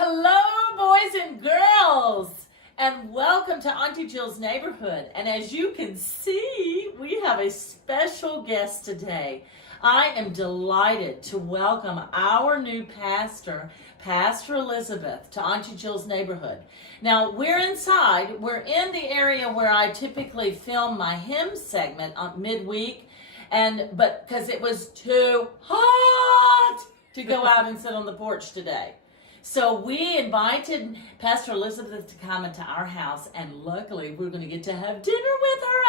Hello, boys and girls, and welcome to Auntie Jill's Neighborhood. And as you can see, we have a special guest today. I am delighted to welcome our new pastor, Pastor Elizabeth, to Auntie Jill's Neighborhood. Now, we're inside. We're in the area where I typically film my hymn segment on midweek, but because it was too hot to go out and sit on the porch today. So we invited Pastor Elizabeth to come into our house, and luckily we're going to get to have dinner with her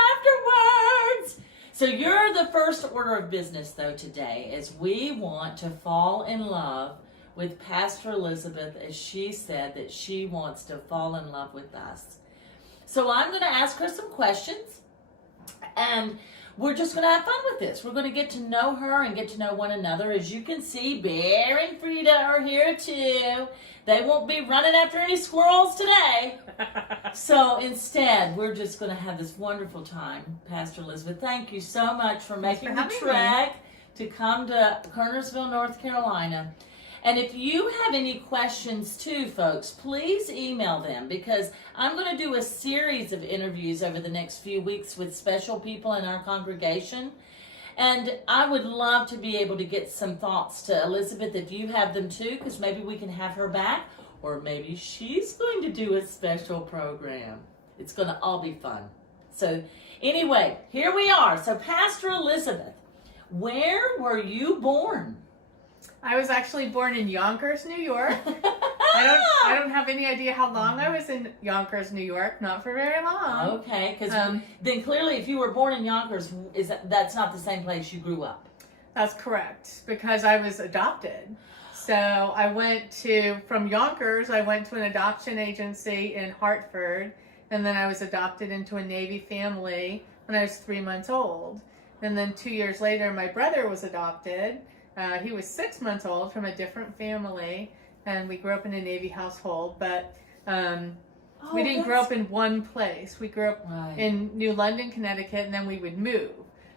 afterwards. So you're the first order of business, though, today, is we want to fall in love with Pastor Elizabeth, as she said that she wants to fall in love with us. So I'm going to ask her some questions, and we're just going to have fun with this. We're going to get to know her and get to know one another. As you can see, Bear and Frida are here too. They won't be running after any squirrels today. So instead, we're just going to have this wonderful time. Pastor Elizabeth, thank you so much for making the trek to come to Kernersville, North Carolina. And if you have any questions too, folks, please email them, because I'm going to do a series of interviews over the next few weeks with special people in our congregation. And I would love to be able to get some thoughts to Elizabeth if you have them too, because maybe we can have her back, or maybe she's going to do a special program. It's going to all be fun. So anyway, here we are. So Pastor Elizabeth, where were you born? I was actually born in Yonkers, New York. I don't have any idea how long I was in Yonkers, New York. Not for very long. Okay, because then clearly, if you were born in Yonkers, that's not the same place you grew up? That's correct, because I was adopted. So from Yonkers, I went to an adoption agency in Hartford, and then I was adopted into a Navy family when I was 3 months old. And then 2 years later, my brother was adopted. He was 6 months old from a different family, and we grew up in a Navy household, but we didn't grow up in one place. We grew up in New London, Connecticut, and then we would move.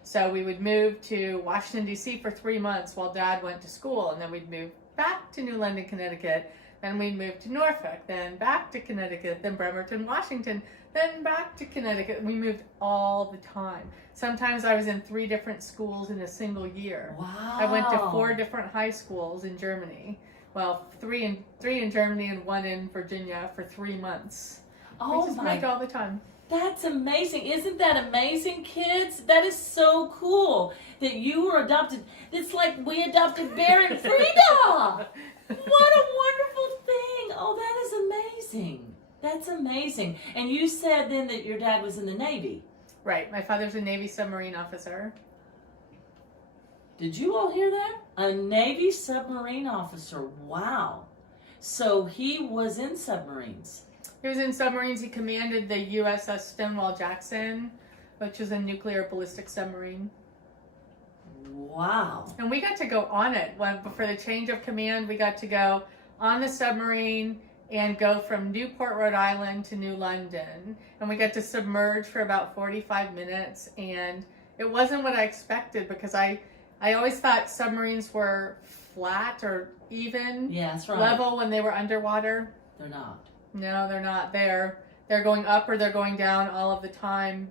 So we would move to Washington, D.C. for 3 months while Dad went to school, and then we'd move back to New London, Connecticut, then we'd move to Norfolk, then back to Connecticut, then Bremerton, Washington, then back to Connecticut. We moved all the time. Sometimes I was in 3 different schools in a single year. Wow. I went to 4 different high schools in Germany. Well, three in Germany and 1 in Virginia for 3 months. Oh, we just moved all the time. That's amazing. Isn't that amazing, kids? That is so cool that you were adopted. It's like we adopted Bear and Frida. What a wonderful thing. Oh, that is amazing. That's amazing. And you said then that your dad was in the Navy. Right. My father's a Navy submarine officer. Did you all hear that? A Navy submarine officer. Wow. So he was in submarines. He was in submarines. He commanded the USS Stonewall Jackson, which is a nuclear ballistic submarine. Wow. And we got to go on it. For the change of command, we got to go on the submarine and go from Newport, Rhode Island to New London. And we got to submerge for about 45 minutes. And it wasn't what I expected, because I always thought submarines were flat or even level when they were underwater. They're not. No, they're not. They're going up or they're going down all of the time,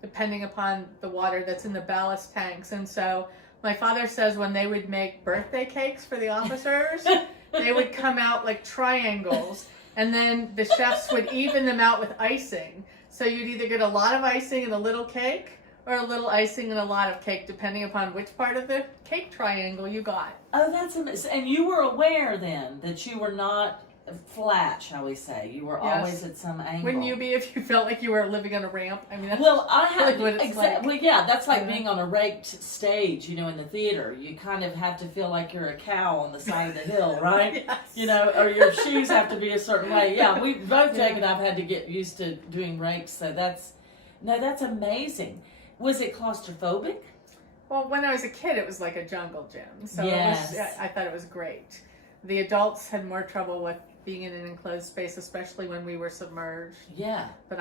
depending upon the water that's in the ballast tanks. And so my father says when they would make birthday cakes for the officers, they would come out like triangles, and then the chefs would even them out with icing. So you'd either get a lot of icing and a little cake, or a little icing and a lot of cake, depending upon which part of the cake triangle you got. Oh, that's amazing. And you were aware then that you were not flat, shall we say? You were always at some angle. Wouldn't you be if you felt like you were living on a ramp? I mean, that's I have what it's like. Well, yeah, that's like being on a raked stage, in the theater. You kind of have to feel like you're a cow on the side of the hill, right? Yes. Or your shoes have to be a certain way. Yeah, we both, Jake and I've had to get used to doing rakes, so that's amazing. Was it claustrophobic? Well, when I was a kid, it was like a jungle gym, so I thought it was great. The adults had more trouble with being in an enclosed space, especially when we were submerged. Yeah. But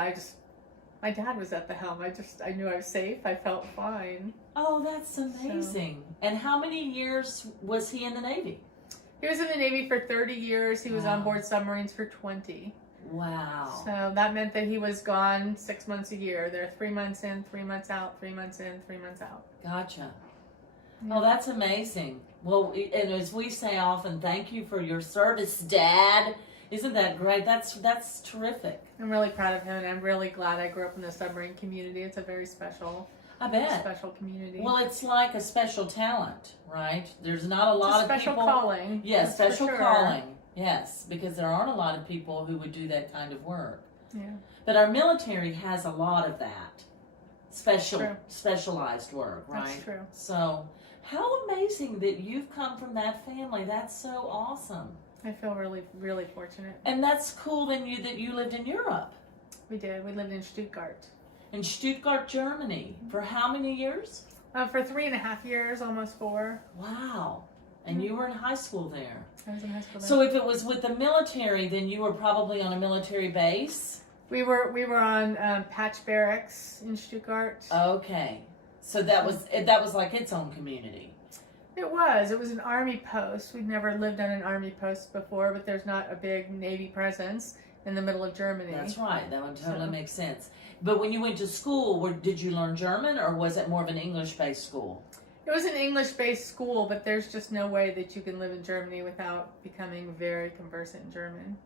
my dad was at the helm. I knew I was safe. I felt fine. Oh, that's amazing. So, and how many years was he in the Navy? He was in the Navy for 30 years. He was Wow. on board submarines for 20. Wow. So that meant that he was gone 6 months a year. They're 3 months in, 3 months out, 3 months in, 3 months out. Gotcha. Yeah. Oh, that's amazing. Well, and as we say often, thank you for your service, Dad. Isn't that great? That's terrific. I'm really proud of him, and I'm really glad I grew up in the submarine community. It's a very special, I bet. special community. Well, it's like a special talent, right? There's not a lot it's a of special people. calling. Yes, that's for special sure. calling. Yes, because there aren't a lot of people who would do that kind of work. Yeah. But our military has a lot of that True. specialized work, right? That's true. So, how amazing that you've come from that family. That's so awesome. I feel really, really fortunate. And that's cool that you lived in Europe, We did. We lived in Stuttgart. in Stuttgart, Germany, for how many years? For 3.5 years, almost 4. Wow. And you were in high school there. I was in high school then. So if it was with the military, then you were probably on a military base? We were on Patch Barracks in Stuttgart. Okay. So that was like its own community. It was an army post. We'd never lived on an army post before, but there's not a big Navy presence in the middle of Germany. That's right. That would totally So- make sense. But when you went to school, did you learn German, or was it more of an English-based school? It was an English-based school, but there's just no way that you can live in Germany without becoming very conversant in German.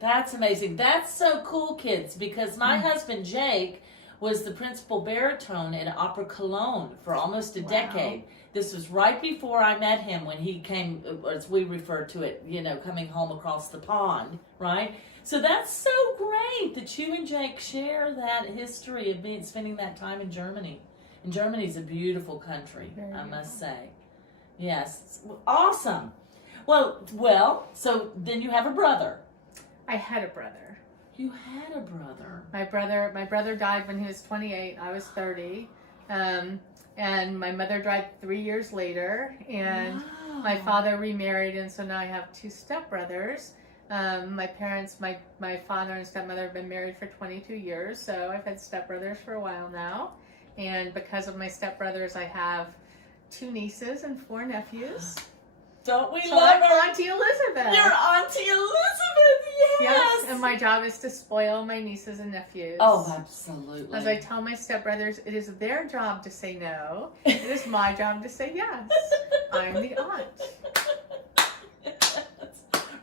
That's amazing. That's so cool, kids, because my husband, Jake, was the principal baritone at Opera Cologne for almost a Wow. decade. This was right before I met him, when he came, as we refer to it, coming home across the pond, right? So that's so great that you and Jake share that history of spending that time in Germany. And Germany's a beautiful country, Very I must beautiful. say. Yes, awesome. Well, so then you have a brother. I had a brother. You had a brother. My brother died when he was 28. I was 30. And my mother died 3 years later. And Wow. my father remarried, and so now I have 2 stepbrothers. My parents, my father and stepmother have been married for 22 years, so I've had stepbrothers for a while now. And because of my stepbrothers, I have 2 nieces and 4 nephews. Don't we So love I'm our Auntie Elizabeth. Your Auntie Elizabeth, yes. Yes, and my job is to spoil my nieces and nephews. Oh, absolutely. As I tell my stepbrothers, it is their job to say no. It is my job to say yes. I'm the aunt. Yes.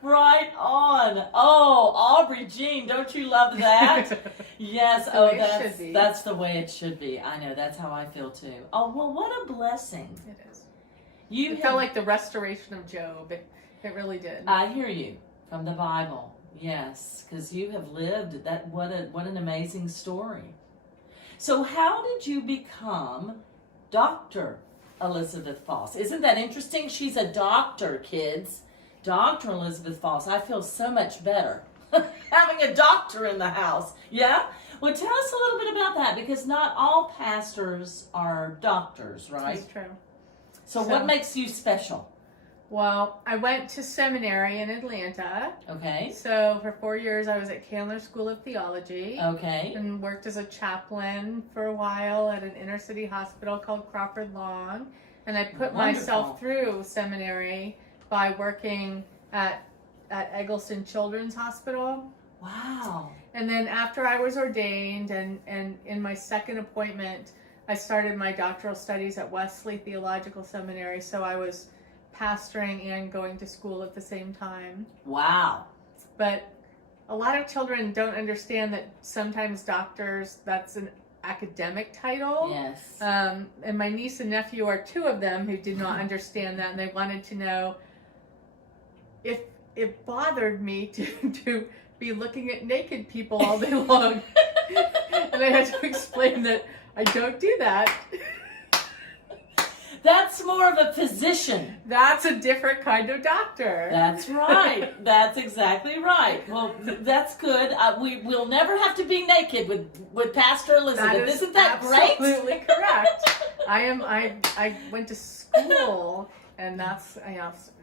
Right on. Oh, Aubrey Jean, don't you love that? Yes. That's the Oh, way it should be. that's the way it should be. I know. That's how I feel too. Oh, well, what a blessing. It is. You It felt like the restoration of Job. It really did. I hear you from the Bible. Yes, because you have lived that. What an amazing story. So, how did you become Dr. Elizabeth Foss? Isn't that interesting? She's a doctor, kids. Dr. Elizabeth Foss. I feel so much better having a doctor in the house. Yeah? Well, tell us a little bit about that, because not all pastors are doctors, right? That's true. So what makes you special? Well, I went to seminary in Atlanta. Okay. So for 4 years, I was at Candler School of Theology. Okay. And worked as a chaplain for a while at an inner city hospital called Crawford Long. And I put Wonderful. myself through seminary by working at Eggleston Children's Hospital. Wow. And then after I was ordained and in my second appointment, I started my doctoral studies at Wesley Theological Seminary. So I was pastoring and going to school at the same time. Wow. But a lot of children don't understand that sometimes doctors, that's an academic title. Yes. And my niece and nephew are 2 of them who did not understand that, and they wanted to know if it bothered me to be looking at naked people all day long. And I had to explain that I don't do that. That's more of a physician. That's a different kind of doctor. That's right. That's exactly right. Well, that's good. We'll never have to be naked with Pastor Elizabeth. That is Isn't that absolutely great? correct. I went to school, and that's an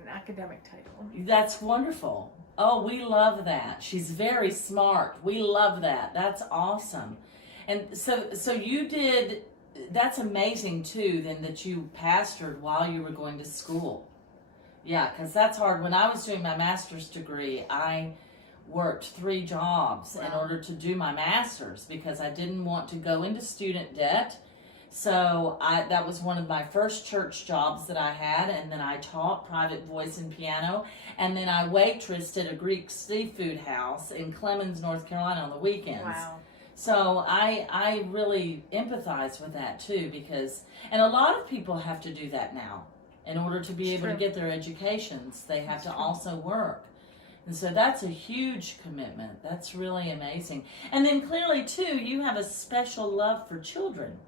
academic title. That's wonderful. Oh, we love that. She's very smart. We love that. That's awesome. And so you did. That's amazing too. Then that you pastored while you were going to school. Yeah, because that's hard. When I was doing my master's degree, I worked 3 jobs in Wow. order to do my master's because I didn't want to go into student debt. So that was one of my first church jobs that I had, and then I taught private voice and piano, and then I waitressed at a Greek seafood house in Clemens, North Carolina on the weekends. Wow. So I really empathize with that too, because, and a lot of people have to do that now in order to be able to get their educations. They have to also work. And so that's a huge commitment. That's really amazing. And then clearly too, you have a special love for children.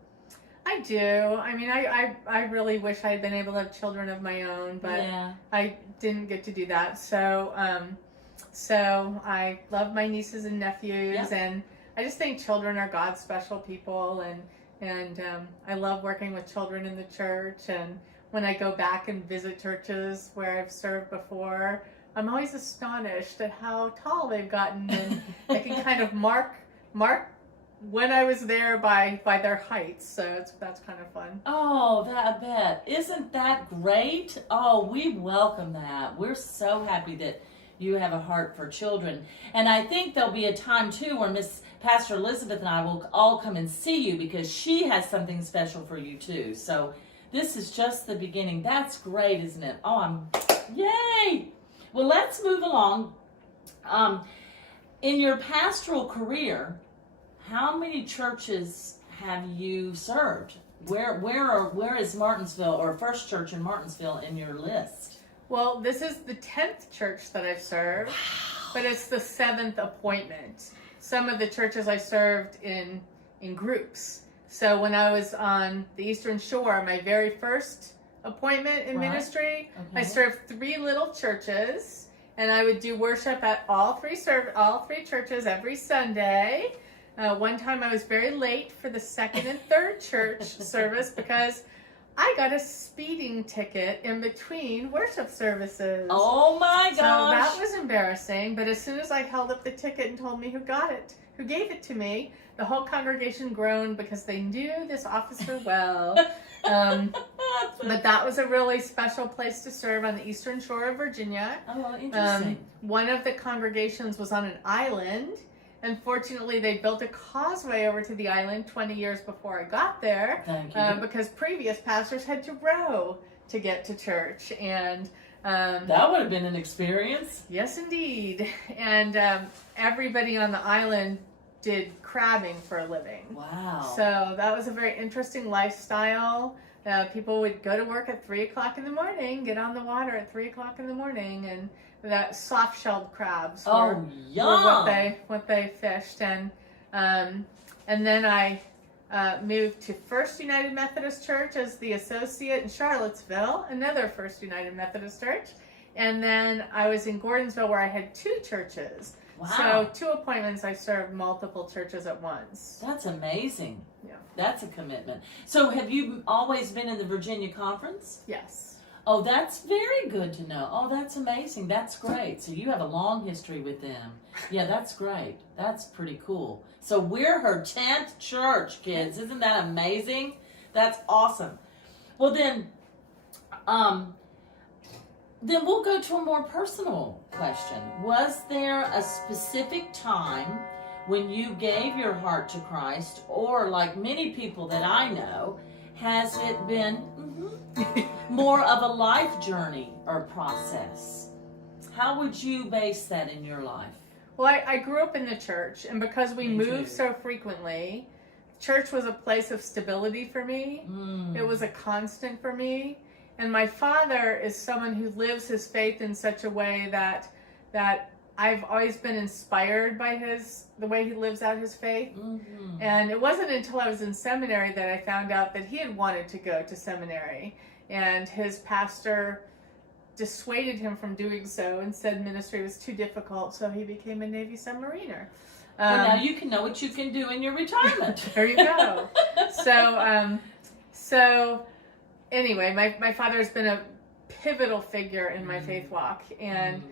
I do. I mean, I really wish I had been able to have children of my own, but Yeah. I didn't get to do that. So, so I love my nieces and nephews, Yeah. and I just think children are God's special people, and I love working with children in the church. And when I go back and visit churches where I've served before, I'm always astonished at how tall they've gotten, and I can kind of mark when I was there by their heights, so that's kind of fun. Oh, that I bet. Isn't that great? Oh, we welcome that. We're so happy that you have a heart for children. And I think there'll be a time too where Miss Pastor Elizabeth and I will all come and see you because she has something special for you too. So this is just the beginning. That's great, isn't it? Oh, yay! Well, let's move along. In your pastoral career, how many churches have you served? Where is Martinsville or First Church in Martinsville in your list? Well, this is the 10th church that I've served, but it's the 7th appointment. Some of the churches I served in groups. So when I was on the Eastern Shore, my very first appointment in ministry, I served 3 little churches, and I would do worship at all three churches every Sunday. One time I was very late for the 2nd and 3rd church service because I got a speeding ticket in between worship services. Oh my gosh. So that was embarrassing, but as soon as I held up the ticket and told me who gave it to me, the whole congregation groaned because they knew this officer well. But that was a really special place to serve on the Eastern Shore of Virginia. Oh, interesting. One of the congregations was on an island. Unfortunately, they built a causeway over to the island 20 years before I got there. Thank you. Because previous pastors had to row to get to church. And that would have been an experience. yes, indeed. And everybody on the island did crabbing for a living. Wow. So that was a very interesting lifestyle. People would go to work at 3 o'clock in the morning, get on the water at 3 o'clock in the morning, and that soft-shelled crabs were what they fished. And then I moved to First United Methodist Church as the associate in Charlottesville, another First United Methodist Church. And then I was in Gordonsville where I had 2 churches. Wow. So 2 appointments, I served multiple churches at once. That's amazing. Yeah. That's a commitment. So have you always been in the Virginia Conference? Yes. Oh, that's very good to know. Oh, that's amazing. That's great. So you have a long history with them. Yeah, that's great. That's pretty cool. So we're her 10th church, kids. Isn't that amazing? That's awesome. Well, then we'll go to a more personal question. Was there a specific time when you gave your heart to Christ, or like many people that I know, has it been more of a life journey or process? How would you base that in your life? Well, I grew up in the church, and because we Me moved too. so frequently, church was a place of stability for me. It was a constant for me. And my father is someone who lives his faith in such a way that I've always been inspired by the way he lives out his faith. Mm-hmm. And it wasn't until I was in seminary that I found out that he had wanted to go to seminary. And his pastor dissuaded him from doing so and said ministry was too difficult, so he became a Navy submariner. Well, now you can know what you can do in your retirement. There you go. So anyway, my father has been a pivotal figure in my faith walk. And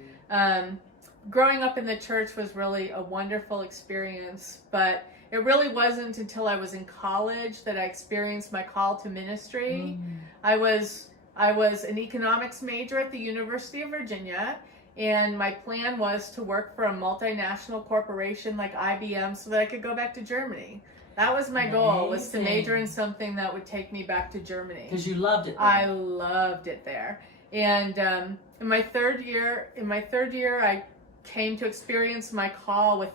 growing up in the church was really a wonderful experience, but it really wasn't until I was in college that I experienced my call to ministry. I was I was an economics major at the University of Virginia, and my plan was to work for a multinational corporation like IBM so that I could go back to Germany. That was my goal, was to major in something that would take me back to Germany. Because you loved it there. I loved it there. And in my third year, I came to experience my call with,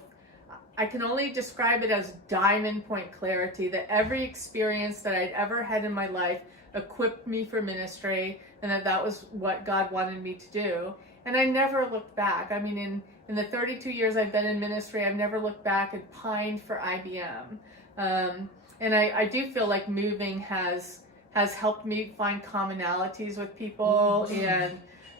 I can only describe it as diamond point clarity, that every experience that I'd ever had in my life equipped me for ministry, and that was what God wanted me to do. And I never looked back. I mean, in the 32 years I've been in ministry, I've never looked back and pined for IBM. And I do feel like moving has helped me find commonalities with people,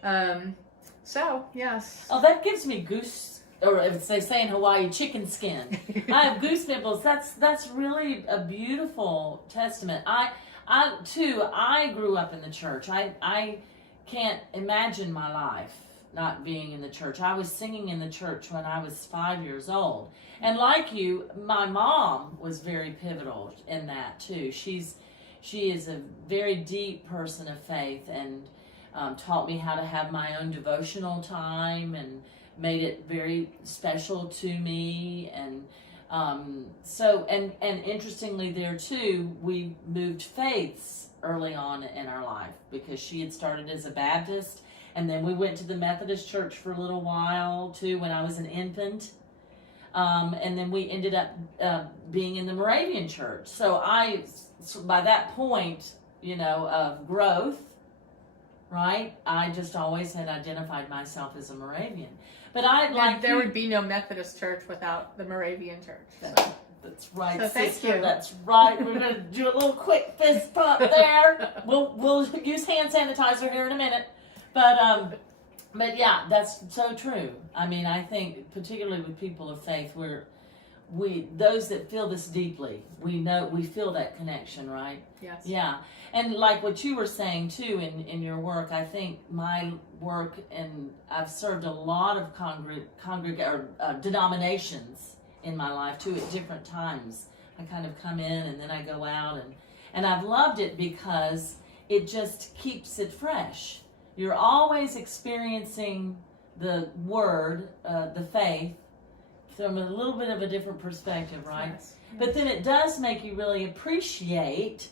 and so yes. Oh, that gives me goose, or as they say in Hawaii, chicken skin. I have goose pimples. That's really a beautiful testament. I too, I grew up in the church. I can't imagine my life not being in the church. I was singing in the church when I was 5 years old. And like you, my mom was very pivotal in that too. She is a very deep person of faith, and taught me how to have my own devotional time and made it very special to me. And so interestingly there too, we moved faiths early on in our life, because she had started as a Baptist, and then we went to the Methodist church for a little while too when I was an infant. And then we ended up being in the Moravian church. So by that point, of growth, right, I just always had identified myself as a Moravian. But there would be no Methodist church without the Moravian church. So. That's right, so sister. Thank you. That's right. We're going to do a little quick fist pump there. We'll use hand sanitizer here in a minute. But yeah, that's so true. I mean, I think particularly with people of faith, those that feel this deeply, we feel that connection, right? Yes. Yeah. And like what you were saying too in your work, I think my work, and I've served a lot of denominations in my life too at different times. I kind of come in and then I go out, and I've loved it because it just keeps it fresh. You're always experiencing the word, the faith, from a little bit of a different perspective, right? Yes. But then it does make you really appreciate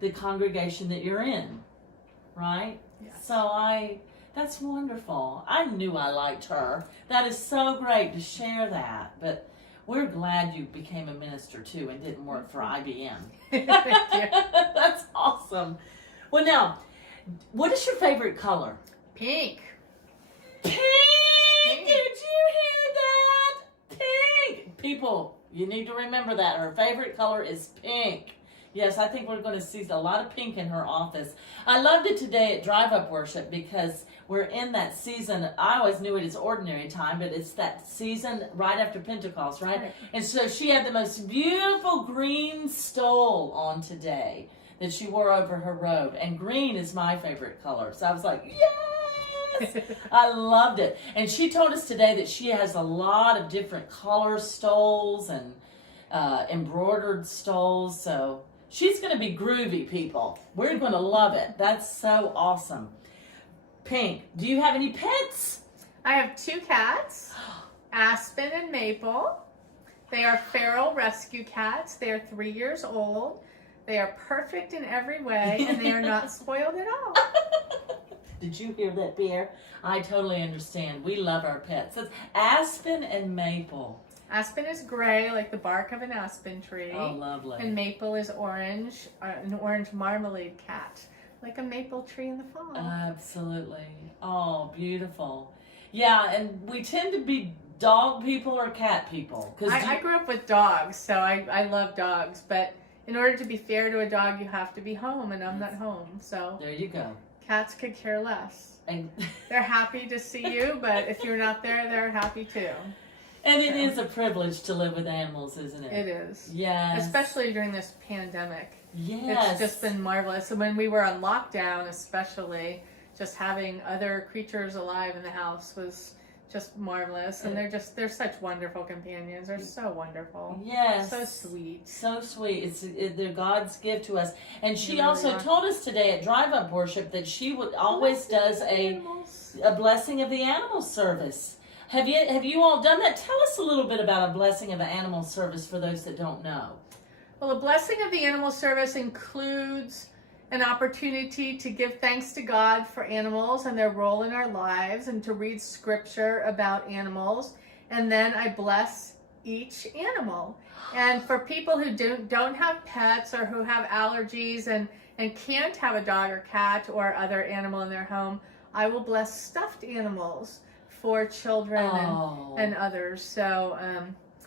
the congregation that you're in, right? Yes. So that's wonderful. I knew I liked her. That is so great to share that. But we're glad you became a minister too and didn't work for IBM. That's awesome. Well, now, what is your favorite color? Pink. Pink! Did you hear that? Pink! People, you need to remember that. Her favorite color is pink. Yes, I think we're going to see a lot of pink in her office. I loved it today at Drive Up Worship because we're in that season. I always knew it as ordinary time, but it's that season right after Pentecost, right? And so she had the most beautiful green stole on today that she wore over her robe. And green is my favorite color. So I was like, yes! I loved it. And she told us today that she has a lot of different color stoles and embroidered stoles. So she's going to be groovy, people. We're going to love it. That's so awesome. Pink, do you have any pets? I have 2 cats, Aspen and Maple. They are feral rescue cats. They are 3 years old. They are perfect in every way, and they are not spoiled at all. Did you hear that, Pierre? I totally understand. We love our pets. It's Aspen and Maple. Aspen is gray, like the bark of an aspen tree. Oh, lovely. And Maple is orange, an orange marmalade cat, like a maple tree in the fall. Absolutely. Oh, beautiful. Yeah, and we tend to be dog people or cat people. I grew up with dogs, so I love dogs, but in order to be fair to a dog, you have to be home, and I'm not home, so. There you go. Cats could care less. And they're happy to see you, but if you're not there, they're happy too. And it is a privilege to live with animals, isn't it? It is. Yes. Especially during this pandemic. Yes. It's just been marvelous. So when we were on lockdown, especially, just having other creatures alive in the house was just marvelous, and they're such wonderful companions. They're so wonderful. Yes. So sweet. So sweet. They're God's gift to us. And she They also really are. told us today at Drive Up Worship that she always does a blessing of the animal service. Have you all done that? Tell us a little bit about a blessing of an animal service for those that don't know. Well, a blessing of the animal service includes an opportunity to give thanks to God for animals and their role in our lives, and to read scripture about animals. And then I bless each animal. And for people who don't have pets, or who have allergies and can't have a dog or cat or other animal in their home, I will bless stuffed animals for children and others. So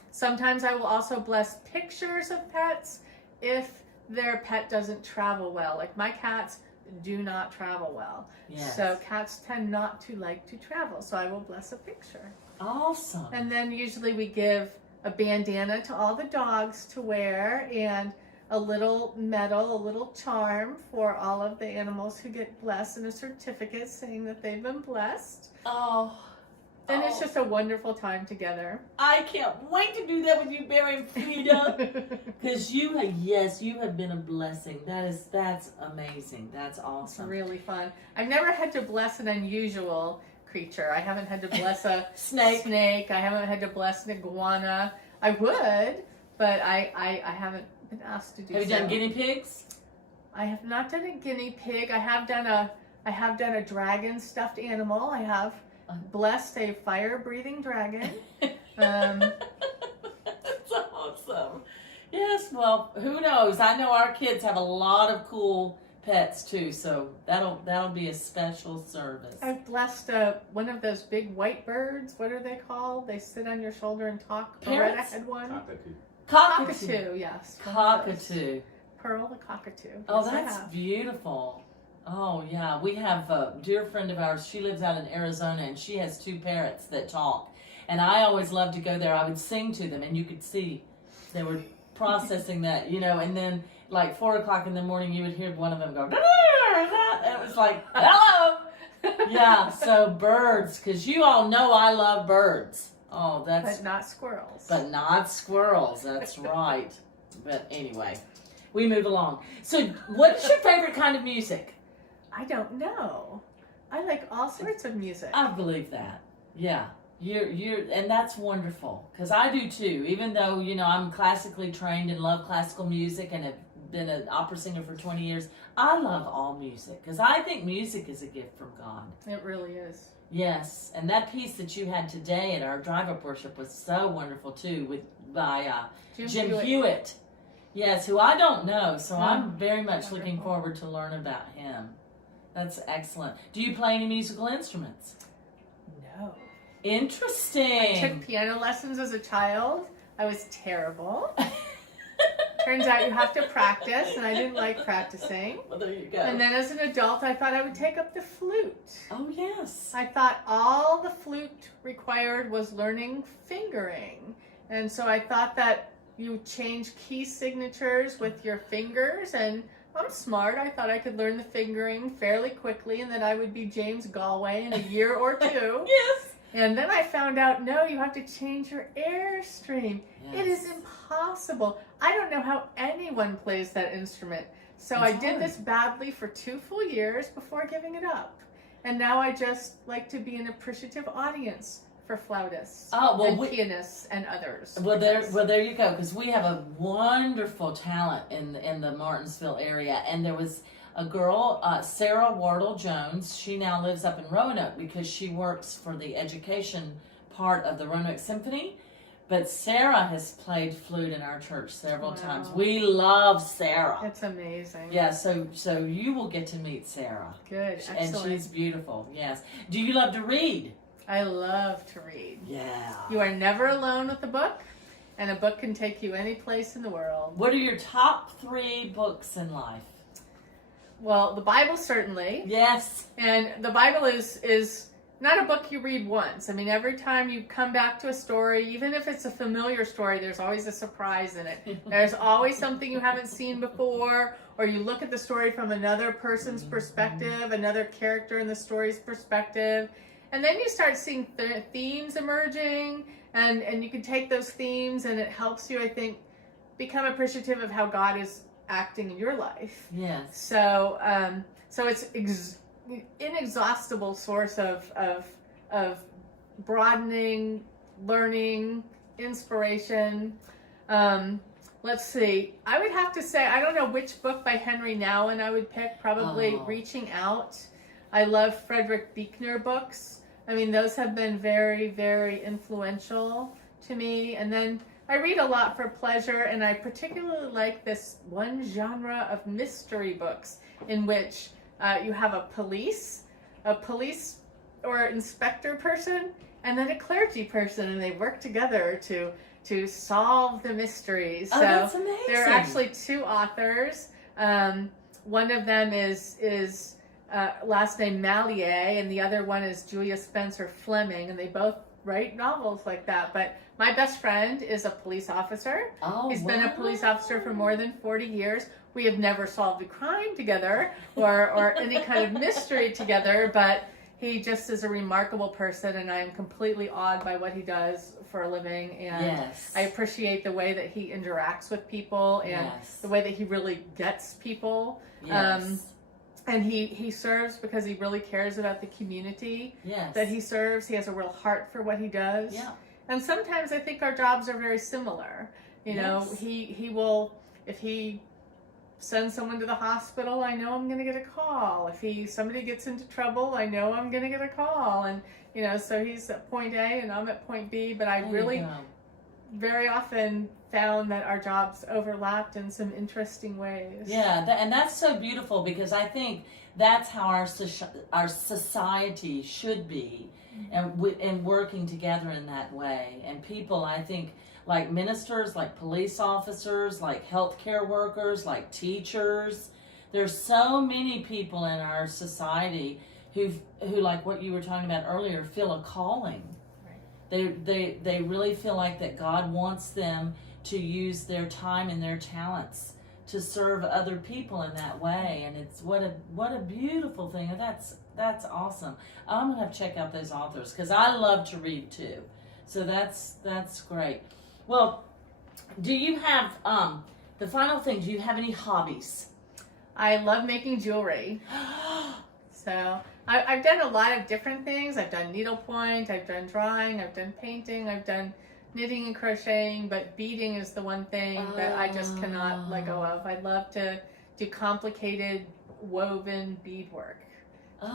sometimes I will also bless pictures of pets if their pet doesn't travel well. Like my cats do not travel well. Yes. So cats tend not to like to travel. So I will bless a picture. Awesome. And then usually we give a bandana to all the dogs to wear, and a little medal, a little charm for all of the animals who get blessed, and a certificate saying that they've been blessed. And it's just a wonderful time together. I can't wait to do that with you, Barry and Frida. Because you have been a blessing. That's amazing. That's awesome. It's really fun. I've never had to bless an unusual creature. I haven't had to bless a snake. I haven't had to bless an iguana. I would, but I haven't been asked to do so. Have you done guinea pigs? I have not done a guinea pig. I have done a dragon stuffed animal. I have blessed a fire-breathing dragon. That's awesome. Yes, well, who knows? I know our kids have a lot of cool pets too, so that'll be a special service. I've blessed one of those big white birds. What are they called? They sit on your shoulder and talk. Parrots? Loretta had one. Cockatoo. Yes. Cockatoo. Pearl the cockatoo. Oh, Yes, that's beautiful. Oh, yeah. We have a dear friend of ours. She lives out in Arizona, and she has 2 parrots that talk. And I always loved to go there. I would sing to them, and you could see they were processing that, and then like 4 o'clock in the morning, you would hear one of them go, and it was like, hello. Yeah, so birds, because you all know I love birds. Oh, that's... But not squirrels. But not squirrels, that's right. But anyway, we move along. So what is your favorite kind of music? I don't know. I like all sorts of music. I believe that. Yeah. You're and that's wonderful, because I do too. Even though, I'm classically trained and love classical music and have been an opera singer for 20 years, I love all music, because I think music is a gift from God. It really is. Yes, and that piece that you had today at our drive-up worship was so wonderful too, by Jim Hewitt. Yes, who I don't know, so I'm very much looking forward to learn about him. That's excellent. Do you play any musical instruments? No. Interesting. I took piano lessons as a child. I was terrible. Turns out you have to practice, and I didn't like practicing. Well, there you go. And then as an adult, I thought I would take up the flute. Oh, yes. I thought all the flute required was learning fingering. And so I thought that you change key signatures with your fingers, and I'm smart. I thought I could learn the fingering fairly quickly, and that I would be James Galway in a year or 2. Yes. And then I found out, no, you have to change your airstream. Yes. It is impossible. I don't know how anyone plays that instrument. So I did this badly for 2 full years before giving it up. And now I just like to be an appreciative audience for flautists and pianists and others. Well, there you go, because we have a wonderful talent in the Martinsville area, and there was a girl, Sarah Wardle Jones. She now lives up in Roanoke because she works for the education part of the Roanoke Symphony. But Sarah has played flute in our church several times. We love Sarah. It's amazing. Yeah, so you will get to meet Sarah. Good, excellent. And she's beautiful, yes. Do you love to read? I love to read. Yeah. You are never alone with a book, and a book can take you any place in the world. What are your top 3 books in life? Well, the Bible certainly. Yes. And the Bible is not a book you read once. I mean, every time you come back to a story, even if it's a familiar story, there's always a surprise in it. There's always something you haven't seen before, or you look at the story from another person's perspective, another character in the story's perspective. And then you start seeing themes emerging, and you can take those themes, and it helps you, I think, become appreciative of how God is acting in your life. Yes. So so it's inexhaustible source of broadening, learning, inspiration. Let's see. I would have to say, I don't know which book by Henry Nouwen I would pick. Probably Reaching Out. I love Frederick Buechner books. I mean, those have been very, very influential to me. And then I read a lot for pleasure, and I particularly like this one genre of mystery books in which you have a police or inspector person, and then a clergy person, and they work together to solve the mysteries. Oh, so that's amazing. There are actually two authors. One of them is last name Mallier, and the other one is Julia Spencer Fleming, and they both write novels like that. But my best friend is a police officer. Oh, He's been a police officer for more than 40 years. We have never solved a crime together or any kind of mystery together, but he just is a remarkable person, and I am completely awed by what he does for a living. And Yes. I appreciate the way that he interacts with people, and Yes. the way that he really gets people. Yes. And he serves because he really cares about the community Yes. that he serves. He has a real heart for what he does. Yeah. And sometimes I think our jobs are very similar. You know, Yes. he will, if he sends someone to the hospital, I know I'm going to get a call. If somebody gets into trouble, I know I'm going to get a call. And, you know, so he's at point A and I'm at point B, but I There really you go. very often found that our jobs overlapped in some interesting ways. Yeah, and that's so beautiful, because I think that's how our society should be, and working together in that way. And people, I think, like ministers, like police officers, like healthcare workers, like teachers. There's so many people in our society who, like what you were talking about earlier, feel a calling. They really feel like that God wants them to use their time and their talents to serve other people in that way. And it's what a beautiful thing. And that's awesome. I'm gonna have to check out those authors, because I love to read too. So that's great. Well, do you have the final thing? Do you have any hobbies? I love making jewelry. So I've done a lot of different things. I've done needlepoint, I've done drawing, I've done painting, I've done knitting and crocheting, but beading is the one thing that I just cannot let go of. I love to do complicated woven beadwork.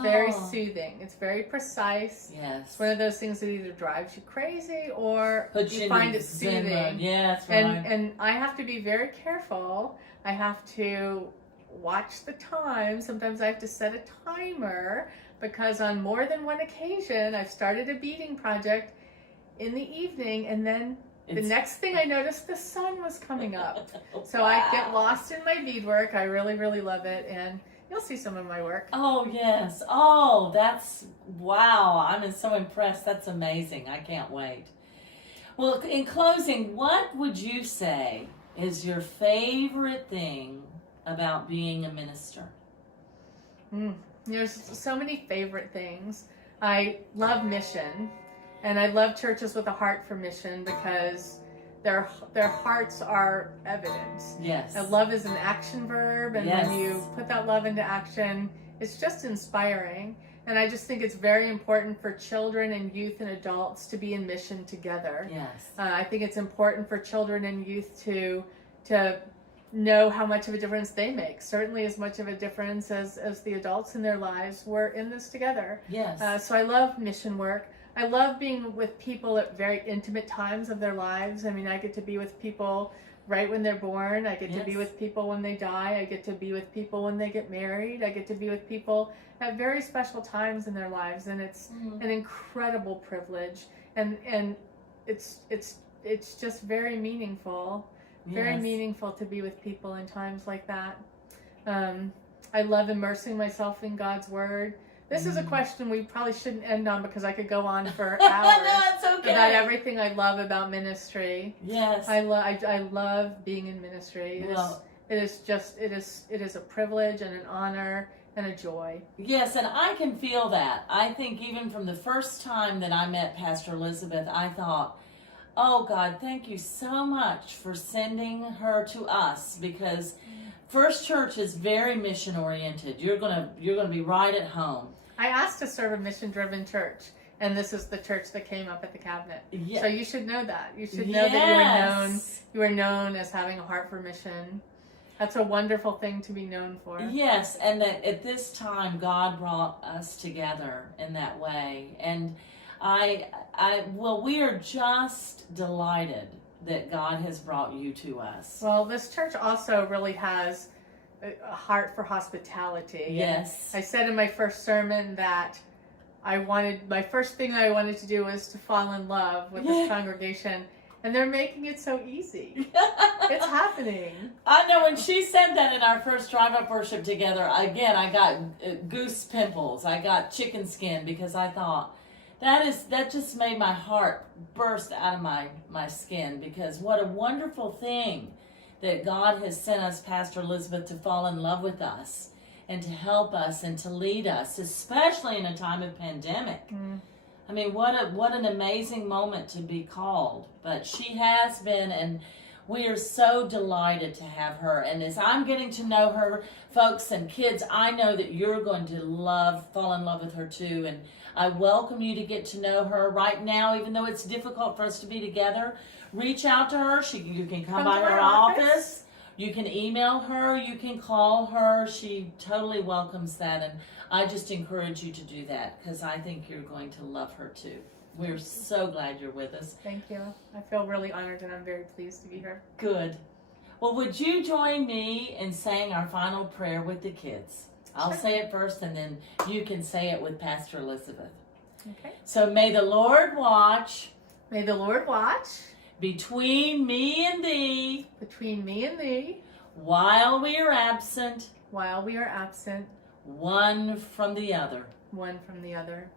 Very soothing. It's very precise. Yes. It's one of those things that either drives you crazy or you find it soothing. Yeah, that's right. And I have to be very careful. I have to watch the time. Sometimes I have to set a timer, because on more than one occasion I've started a beading project in the evening, and then the next thing I noticed, the sun was coming up. So I get lost in my beadwork. I really, really love it, and you'll see some of my work. Oh, yes. Oh, wow. I'm so impressed. That's amazing. I can't wait. Well, in closing, what would you say is your favorite thing about being a minister? There's so many favorite things. I love mission, and I love churches with a heart for mission, because their hearts are evident. Yes. And love is an action verb, and when you put that love into action, it's just inspiring. And I just think it's very important for children and youth and adults to be in mission together. Yes. I think it's important for children and youth to know how much of a difference they make. Certainly as much of a difference as the adults in their lives. We're in this together. Yes. So I love mission work. I love being with people at very intimate times of their lives. I mean, I get to be with people right when they're born. I get to be with people when they die. I get to be with people when they get married. I get to be with people at very special times in their lives, and it's an incredible privilege. And it's just very meaningful. Very meaningful to be with people in times like that. I love immersing myself in God's Word. This is a question we probably shouldn't end on, because I could go on for hours No, it's okay. about everything I love about ministry. Yes. I love being in ministry. It is a privilege and an honor and a joy. Yes, and I can feel that. I think even from the first time that I met Pastor Elizabeth, I thought, oh God, thank you so much for sending her to us, because First Church is very mission oriented. You're gonna be right at home. I asked to serve a mission-driven church, and this is the church that came up at the cabinet. Yeah. So you should know that. You should know that you were known as having a heart for mission. That's a wonderful thing to be known for. Yes, and that at this time God brought us together in that way. And we are just delighted that God has brought you to us. Well, this church also really has a heart for hospitality. Yes. And I said in my first sermon that my first thing I wanted to do was to fall in love with this congregation, and they're making it so easy. It's happening. I know when she said that in our first drive-up worship together, again, I got goose pimples. I got chicken skin, because I thought, that just made my heart burst out of my skin, because what a wonderful thing that God has sent us, Pastor Elizabeth, to fall in love with us and to help us and to lead us, especially in a time of pandemic. I mean, what an amazing moment to be called. But she has been, and we are so delighted to have her. And as I'm getting to know her, folks and kids, I know that you're going to fall in love with her too. And I welcome you to get to know her right now, even though it's difficult for us to be together. Reach out to her. You can come by her office. You can email her. You can call her. She totally welcomes that. And I just encourage you to do that, because I think you're going to love her too. We're so glad you're with us. Thank you. I feel really honored, and I'm very pleased to be here. Good. Well, would you join me in saying our final prayer with the kids? I'll say it first, and then you can say it with Pastor Elizabeth. Okay. So may the Lord watch. May the Lord watch between me and thee. Between me and thee. While we are absent. While we are absent. One from the other. One from the other.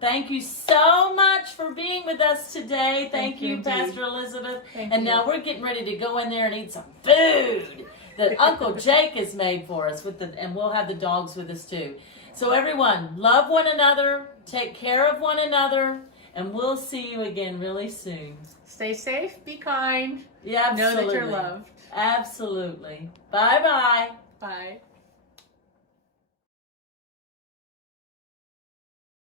Thank you so much for being with us today. Thank you, Pastor Elizabeth. And now we're getting ready to go in there and eat some food that Uncle Jake has made for us, and we'll have the dogs with us too. So everyone, love one another, take care of one another, and we'll see you again really soon. Stay safe, be kind. Yeah, absolutely. Know that you're loved. Absolutely. Bye-bye. Bye.